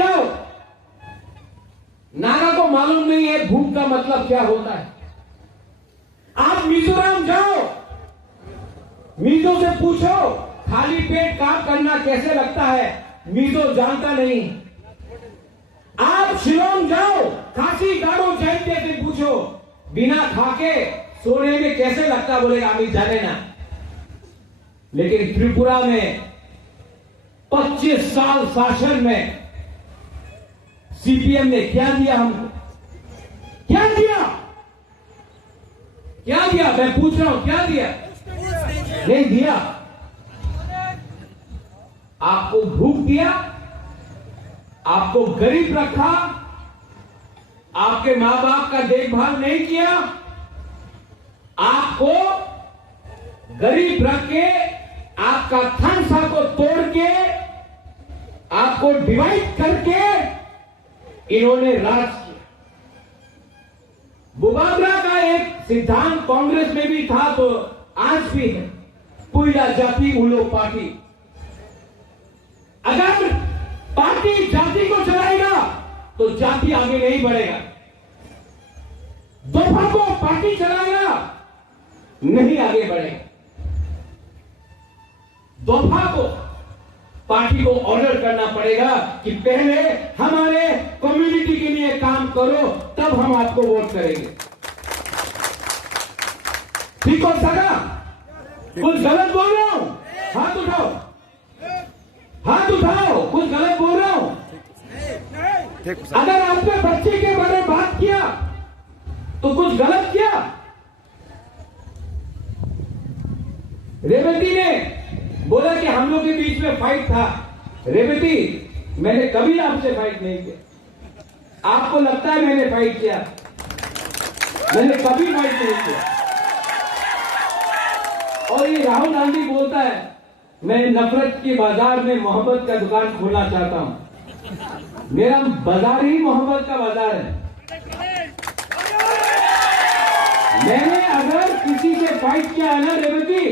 जाओ, नागा को मालूम नहीं है भूख का मतलब क्या होता है। आप मिजोरम जाओ, मिजो से पूछो खाली पेट काम करना कैसे लगता है, मिजो जानता नहीं। आप शिलोंग जाओ, खासी गाड़ो जैसे से पूछो बिना खाके सोने में कैसे लगता, बोलेगा अभी जाने ना। लेकिन त्रिपुरा में 25 साल शासन में सीपीएम ने क्या दिया हमको? क्या दिया? क्या दिया? मैं पूछ रहा हूं, क्या दिया? नहीं दिया। आपको भूख दिया, आपको गरीब रखा, आपके मां बाप का देखभाल नहीं किया, आपको गरीब रख के आपका थानसा को तोड़ के आपको डिवाइड करके इन्होंने राज किया। बुबाद्रा का एक सिद्धांत कांग्रेस में भी था तो आज भी है, पुइला जाति उलो पार्टी। अगर पार्टी जाति को चलाएगा तो जाति आगे नहीं बढ़ेगा। दोफा को पार्टी चलाएगा नहीं आगे बढ़ेगा। दोफा को पार्टी को ऑर्डर करना पड़ेगा कि पहले हमारे कम्युनिटी के लिए काम करो, तब हम आपको वोट करेंगे। ठीक हो सका? कुछ गलत बोल रहा हूं? हाथ उठाओ, हाथ उठाओ। कुछ गलत बोल रहा हूं? अगर आपने बच्चे के बारे में बात किया तो कुछ गलत किया। रेवती ने बोला कि हम लोग के बीच में फाइट था। रेवती, मैंने कभी आपसे फाइट नहीं किया। आपको लगता है मैंने फाइट किया? मैंने कभी फाइट नहीं किया। और ये राहुल गांधी बोलता है मैं नफरत के बाजार में मोहब्बत का दुकान खोलना चाहता हूं। मेरा बाजार ही मोहब्बत का बाजार है। मैंने अगर किसी से फाइट किया है ना रेवती,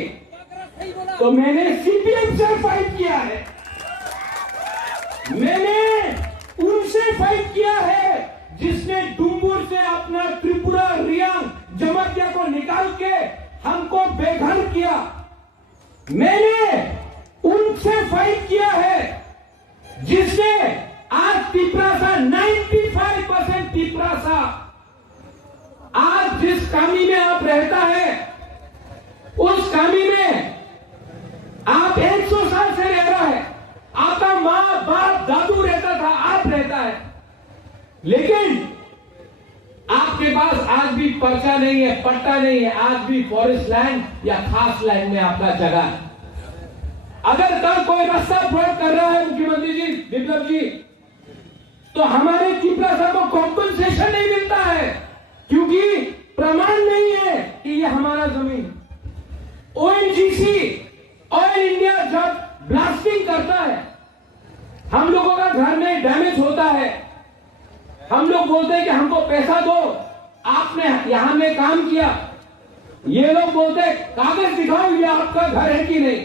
तो मैंने सीपीएम से फाइट किया है। मैंने उनसे फाइट किया है जिसने डुम्बुर से अपना त्रिपुरा रियांग जमातिया को निकाल के हमको बेघर किया। मैंने उनसे फाइट किया है जिसने आज तिपरासा 95% तिपरासा आज जिस कामी में आप रहता है उस कामी में आप 100 साल से रह रहा है। आपका मां बाप दादू रहता था, आप रहता है, लेकिन आपके पास आज भी पर्चा नहीं है, पट्टा नहीं है। आज भी फॉरेस्ट लैंड या खास लैंड में आपका जगह है। अगर कल कोई रास्ता ब्लॉक कर रहा है मुख्यमंत्री जी, विप्लव जी, तो हमारे त्रिपुरा को कॉम्पनसेशन नहीं मिलता है क्योंकि प्रमाण नहीं है कि ये हमारा जमीन। ओएनजीसी ऑयल इंडिया जब ब्लास्टिंग करता है, हम लोगों का घर में डैमेज होता है, हम लोग बोलते हैं कि हमको पैसा दो, आपने यहां में काम किया। ये लोग बोलते हैं कागज दिखाओ ये आपका घर है कि नहीं।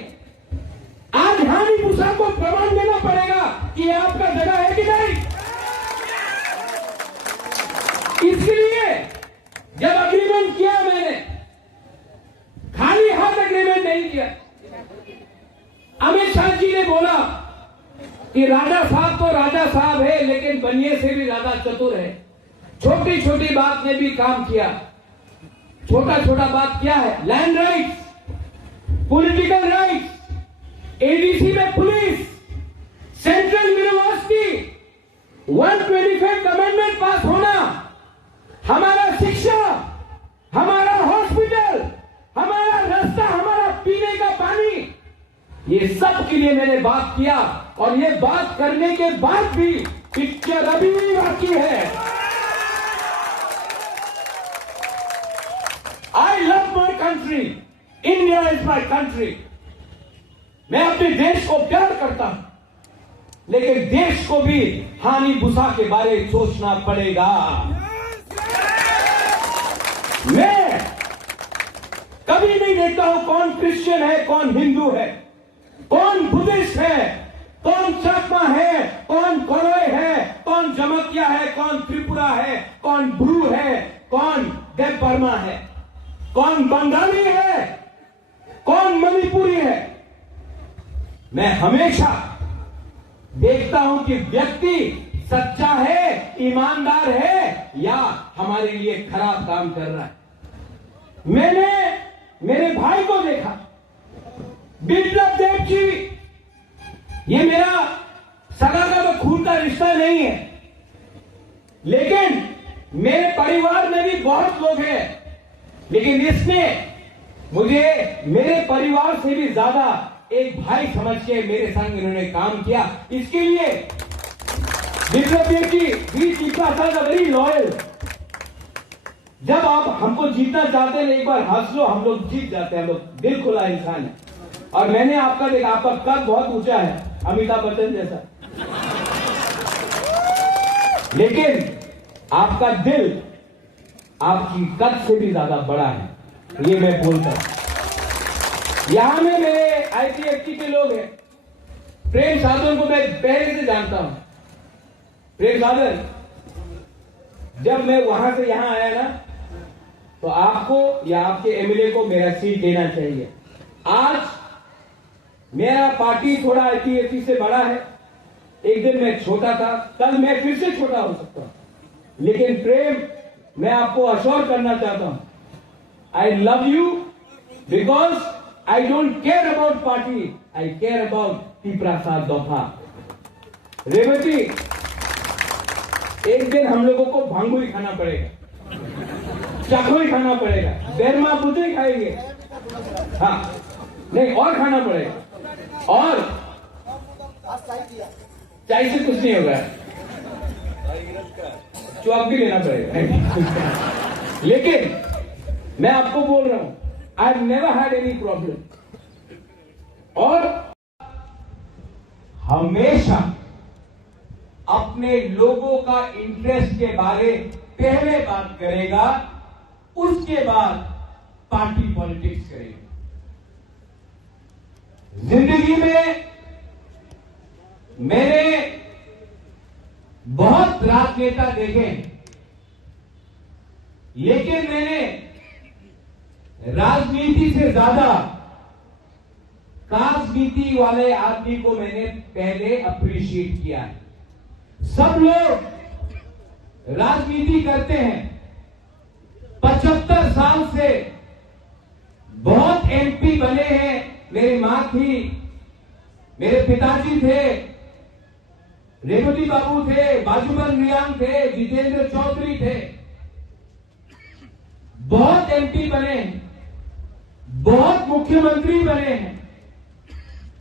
आज हानि भूसा को प्रमाण देना पड़ेगा कि ये आपका जगह है कि नहीं। इसलिए जब अग्रीमेंट किया मैंने, खाली हाथ अग्रीमेंट नहीं किया। अमित शाह जी ने बोला कि राजा साहब तो राजा साहब है लेकिन बनिए से भी ज्यादा चतुर है। छोटी छोटी बात में भी काम किया। छोटा छोटा बात क्या है? Land rights, political rights, ADC में पुलिस, सेंट्रल यूनिवर्सिटी, 125 अमेंडमेंट पास होना, हमारा शिक्षा, हमारा हॉस्पिटल, हमारा रास्ता, हमारा पीने का पानी, ये सब के लिए मैंने बात किया। और ये बात करने के बाद भी पिक्चर अभी भी बाकी है। I love my country, India is my country. मैं अपने देश को प्यार करता हूं, लेकिन देश को भी हानि भूसा के बारे में सोचना पड़ेगा। मैं कभी नहीं देखता हूं कौन क्रिश्चियन है, कौन हिंदू है, कौन बुद्धिस्ट है, कौन चाकमा है, कौन कोरोई है, कौन जमकिया है, कौन त्रिपुरा है, कौन ब्रू है, कौन देव बर्मा है, कौन बंगाली है, कौन मणिपुरी है। मैं हमेशा देखता हूं कि व्यक्ति सच्चा है, ईमानदार है, या हमारे लिए खराब काम कर रहा है। मैंने मेरे भाई को देखा, बिप्लब देब जी, ये मेरा सगा का तो खून का रिश्ता नहीं है, लेकिन मेरे परिवार में भी बहुत लोग हैं, लेकिन इसने मुझे मेरे परिवार से भी ज्यादा एक भाई समझ के मेरे संग इन्होंने काम किया। इसके लिए बिप्लब देब जी भी 30 साल का वेरी लॉयल। जब आप हमको जीतना चाहते हैं, एक बार हंस लो, हम लोग जीत जाते हैं। हम लोग दिल खुला इंसान है। और मैंने आपका देखा, आपका कद बहुत ऊंचा है, अमिताभ बच्चन जैसा, लेकिन आपका दिल आपकी कद से भी ज्यादा बड़ा है, ये मैं बोलता हूं। यहां में मेरे आईपीएफटी के लोग हैं। प्रेम साधन को मैं पहले से जानता हूं। प्रेम साधन, जब मैं वहां से यहां आया ना, तो आपको या आपके एमएलए को मेरा सीट देना चाहिए। आज मेरा पार्टी थोड़ा आईपीएफटी से बड़ा है। एक दिन मैं छोटा था, कल मैं फिर से छोटा हो सकता हूं, लेकिन प्रेम, मैं आपको अश्योर करना चाहता हूं, I love you because I don't care about party, I care about Pipra साथ दफा। रेवती, एक दिन हम लोगों को भांगू ही खाना पड़ेगा, चाकू ही खाना पड़ेगा, बेरमा बुद्धे खाएंगे, हाँ नहीं और खाना पड़ेगा, और चाय से कुछ नहीं होगा, चौक भी लेना पड़ेगा। लेकिन मैं आपको बोल रहा हूं, I never had any problem. और हमेशा अपने लोगों का इंटरेस्ट के बारे पहले बात करेगा, उसके बाद पार्टी पॉलिटिक्स करेगा। जिंदगी में मैंने बहुत राजनेता देखे, लेकिन मैंने राजनीति से ज्यादा राजनीति वाले आदमी को मैंने पहले अप्रिशिएट किया है। सब लोग राजनीति करते हैं, 75 साल से बहुत एमपी बने हैं। मेरी मां थी, मेरे पिताजी थे, रेवती बाबू थे, बाजूबन रियांग थे, जितेंद्र चौधरी थे, बहुत एमपी बने हैं, बहुत मुख्यमंत्री बने हैं,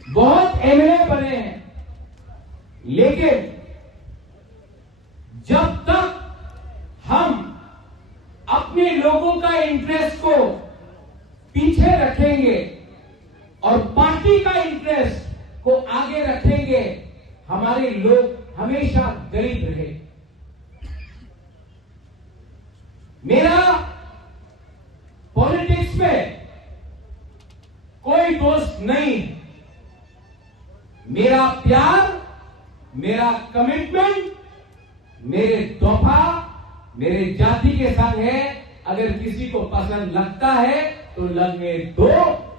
बहुत एमएलए बने हैं, लेकिन जब तक हम अपने लोगों का इंटरेस्ट को पीछे रखेंगे और पार्टी का इंटरेस्ट को आगे रखेंगे, हमारे लोग हमेशा गरीब रहे। मेरा पॉलिटिक्स में कोई दोस्त नहीं। मेरा प्यार, मेरा कमिटमेंट मेरे तोहफा, मेरे जाति के संग है। अगर किसी को पसंद लगता है तो लगने दो,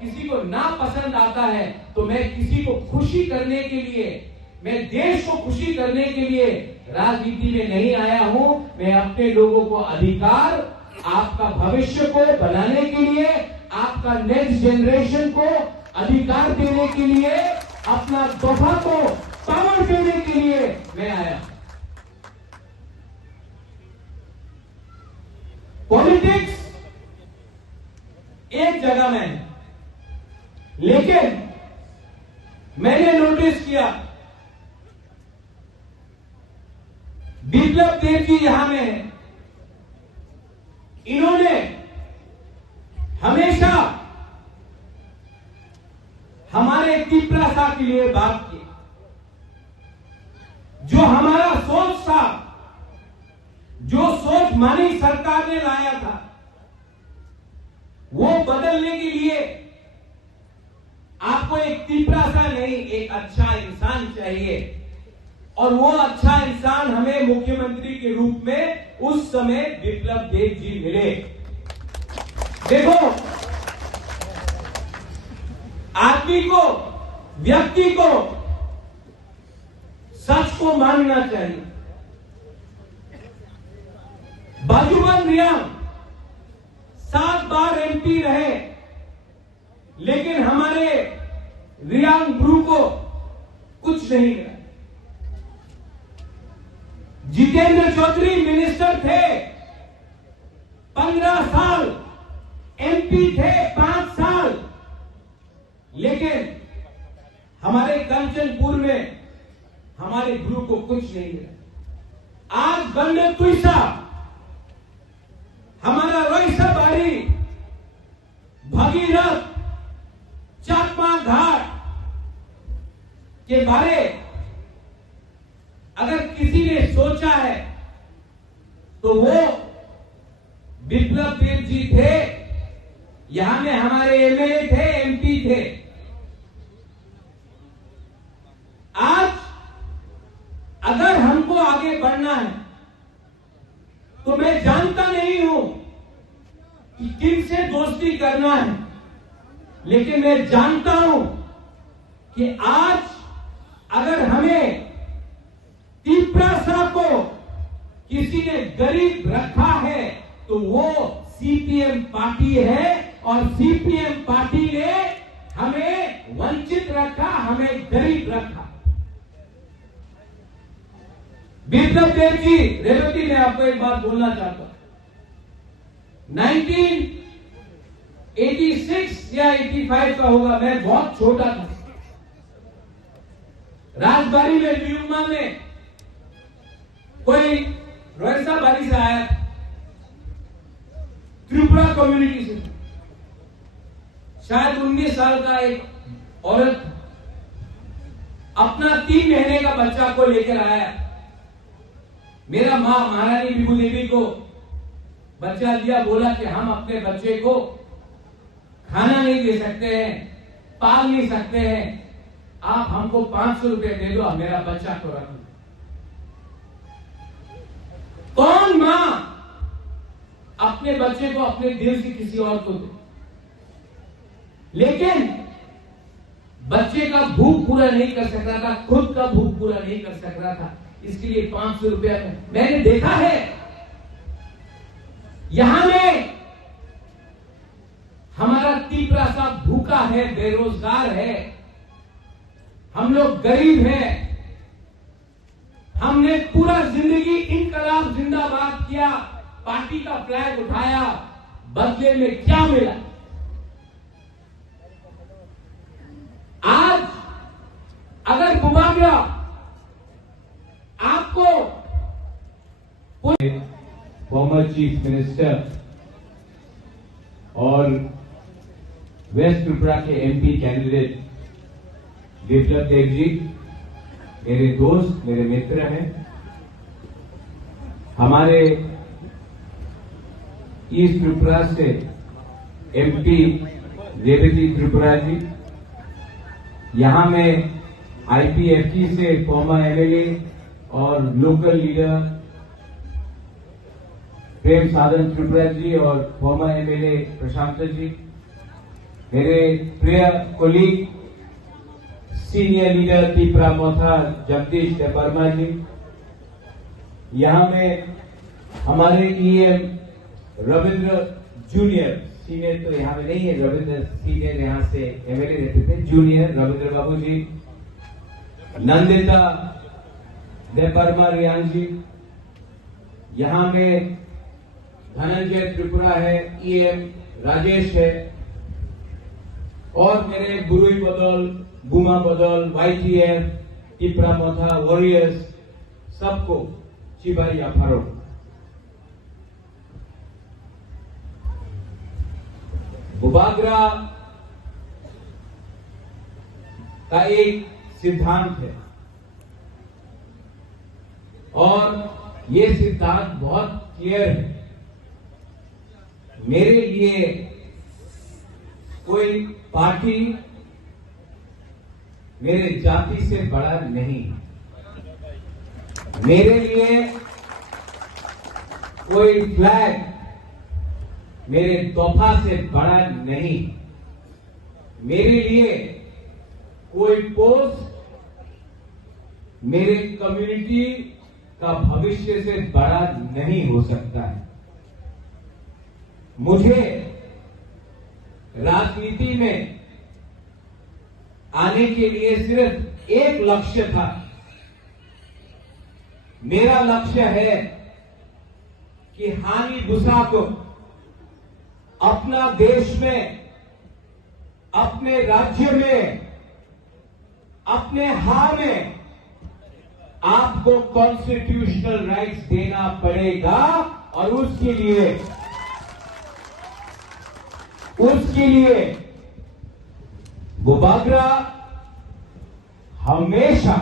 किसी को ना पसंद आता है तो मैं किसी को खुशी करने के लिए, मैं देश को खुशी करने के लिए राजनीति में नहीं आया हूं। मैं अपने लोगों को अधिकार, आपका भविष्य को बनाने के लिए, आपका नेक्स्ट जनरेशन को अधिकार देने के लिए, अपना तोहफा को पावर देने के लिए मैं आया। पॉलिटिक्स एक जगह में है, लेकिन मैंने नोटिस किया बिप्लब देब जी यहां में है। इन्होंने हमेशा हमारे तिपरासा के लिए बात की। जो हमारा सोच था, जो सोच मानी सरकार ने लाया था, वो बदलने के लिए आपको एक तिपरासा नहीं, एक अच्छा इंसान चाहिए। और वो अच्छा इंसान हमें मुख्य समय विप्लव देव जी मिले। देखो, आदमी को, व्यक्ति को सच को मानना चाहिए। बाजूबंद रियांग 7 बार एमपी रहे, लेकिन हमारे रियांग ब्रू को कुछ नहीं मिला। जितेंद्र चौधरी मिनिस्टर थे, 15 साल, एमपी थे 5 साल, लेकिन हमारे कंचनपुर में हमारे गुरु को कुछ नहीं मिला। आज बंदे तुईसा, हमारा रोइसा बारी, भगीरथ, चाकमा घाट के बारे अगर किसी ने सोचा है तो वो विप्लव देव जी थे। यहां में हमारे एमएलए थे, एमपी थे। आज अगर हमको आगे बढ़ना है तो मैं जानता नहीं हूं कि किनसे दोस्ती करना है, लेकिन मैं जानता हूं कि आज अगर हमें तिपरासा को किसी ने गरीब रखा है तो वो सीपीएम पार्टी है, और सीपीएम पार्टी ने हमें वंचित रखा, हमें गरीब रखा। विप्लव देव जी, रेवती, मैं आपको एक बात बोलना चाहता हूं। 1986 या 85 का होगा, मैं बहुत छोटा था। राजबाड़ी में, ल्यूमा में कोई रोयसा बारी से आया, त्रिपुरा कम्युनिटी से, शायद 19 साल का एक औरत अपना 3 महीने का बच्चा को लेकर आया। मेरा मां महारानी विभू देवी को बच्चा दिया, बोला कि हम अपने बच्चे को खाना नहीं दे सकते हैं, पाल नहीं सकते हैं, आप हमको 500 रुपए दे दो, मेरा बच्चा को रख लो। कौन मां अपने बच्चे को अपने दिल से किसी और को दे? लेकिन बच्चे का भूख पूरा नहीं कर सक रहा था, खुद का भूख पूरा नहीं कर सक रहा था, इसके लिए 500 रुपया। मैंने देखा है यहां में हमारा तिपरासा भूखा है, बेरोजगार है, हम लोग गरीब हैं। हमने पूरा जिंदगी इनकलाब जिंदाबाद किया, पार्टी का फ्लैग उठाया, बदले में क्या मिला? आज अगर बुबागरा आपको फॉर्मर चीफ मिनिस्टर और वेस्ट त्रिपुरा के एमपी कैंडिडेट विप्लव देव जी मेरे दोस्त, मेरे मित्र हैं। हमारे ईस्ट त्रिपुरा से एमपी रेवती त्रिपुरा जी, यहां में आईपीएफटी से फॉर्मर एमएलए और लोकल लीडर प्रेम साधन त्रिपुरा जी और फॉर्मर एमएलए प्रशांत जी, मेरे प्रिय कोलीग सीनियर लीडर त्रिपुरा मोथा जगदीश देवर्मा जी, यहां में हमारे ईएम रविंद्र जूनियर, सीनियर तो यहां में नहीं है, रविंद्र सीनियर यहां से एमएलए रहते थे, जूनियर रविंद्र बाबू जी, नंदिता देवर्मा रियांग जी, यहां में धनंजय त्रिपुरा है, ईएम राजेश है, और मेरे बुरुई बदल, बुमा बदल, वाईटीएफ, त्रिपुरा मोथा वॉरियर्स, सबको चिबाई अफारो। बुबागरा का एक सिद्धांत है और ये सिद्धांत बहुत क्लियर है। मेरे लिए कोई पार्टी मेरे जाति से बड़ा नहीं। मेरे लिए कोई फ्लैग मेरे तोहफा से बड़ा नहीं, मेरे लिए कोई पोस्ट मेरे कम्युनिटी का भविष्य से बड़ा नहीं हो सकता है। मुझे राजनीति में आने के लिए सिर्फ एक लक्ष्य था। मेरा लक्ष्य है कि हानि बुसा को अपना देश में, अपने राज्य में, अपने हार में आपको कॉन्स्टिट्यूशनल राइट्स देना पड़ेगा और उसके लिए वो बागरा हमेशा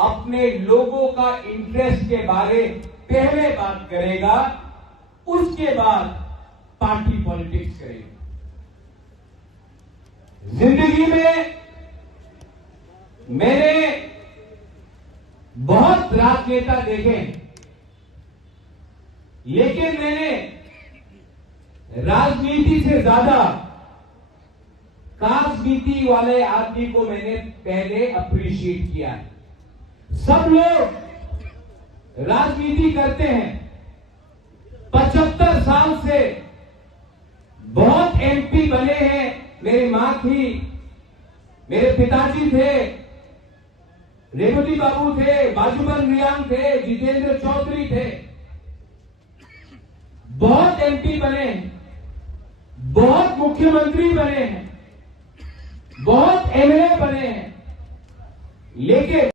अपने लोगों का इंटरेस्ट के बारे पहले बात करेगा, उसके बाद पार्टी पॉलिटिक्स करेगा। जिंदगी में मैंने बहुत राजनेता देखे, लेकिन मैंने राजनीति से ज्यादा राजनीति वाले आदमी को मैंने पहले अप्रिशिएट किया है। सब लोग राजनीति करते हैं, 75 साल से बहुत एमपी बने हैं। मेरी मां थी, मेरे पिताजी थे, रेवती बाबू थे, बाजूबन रियांग थे, जितेंद्र चौधरी थे, बहुत एमपी बने हैं, बहुत मुख्यमंत्री बने हैं, बहुत एमएलए बने हैं, लेकिन